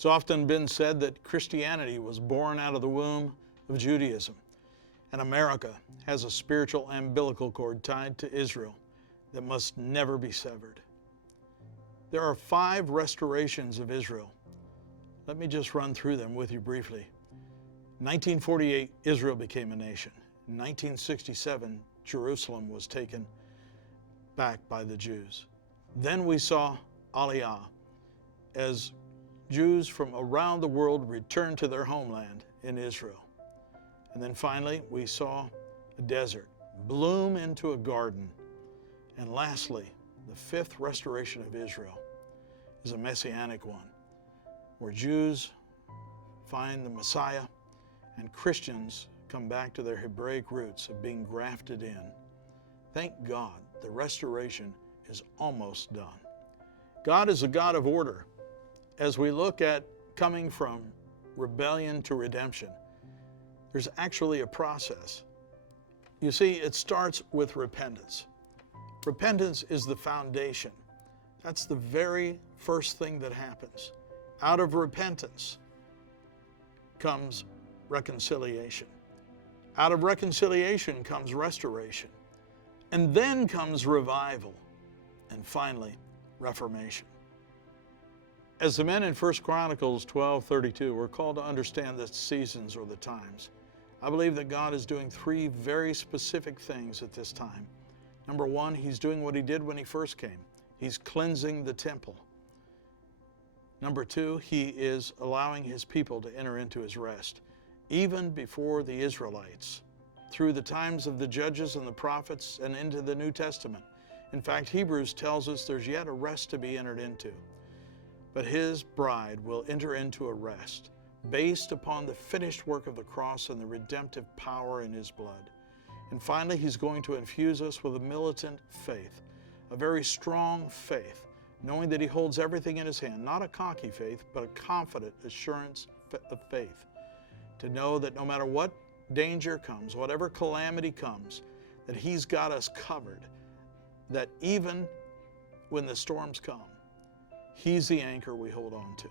It's often been said that Christianity was born out of the womb of Judaism, and America has a spiritual umbilical cord tied to Israel that must never be severed. There are 5 restorations of Israel. Let me just run through them with you briefly. In 1948, Israel became a nation. In 1967, Jerusalem was taken back by the Jews. Then we saw Aliyah, as Jews from around the world returned to their homeland in Israel. And then finally, we saw a desert bloom into a garden. And lastly, the 5th restoration of Israel is a messianic one, where Jews find the Messiah and Christians come back to their Hebraic roots of being grafted in. Thank God, the restoration is almost done. God is a God of order. As we look at coming from rebellion to redemption, there's actually a process. You see, it starts with repentance. Repentance is the foundation. That's the very first thing that happens. Out of repentance comes reconciliation. Out of reconciliation comes restoration. And then comes revival. And finally, reformation. As the men in 1 Chronicles 12:32, we're called to understand the seasons or the times. I believe that God is doing 3 very specific things at this time. Number 1, He's doing what He did when He first came. He's cleansing the temple. Number 2, He is allowing His people to enter into His rest, even before the Israelites, through the times of the judges and the prophets and into the New Testament. In fact, Hebrews tells us there's yet a rest to be entered into. But His bride will enter into a rest based upon the finished work of the cross and the redemptive power in His blood. And finally, He's going to infuse us with a militant faith, a very strong faith, knowing that He holds everything in His hand, not a cocky faith, but a confident assurance of faith, to know that no matter what danger comes, whatever calamity comes, that He's got us covered, that even when the storms come, He's the anchor we hold on to.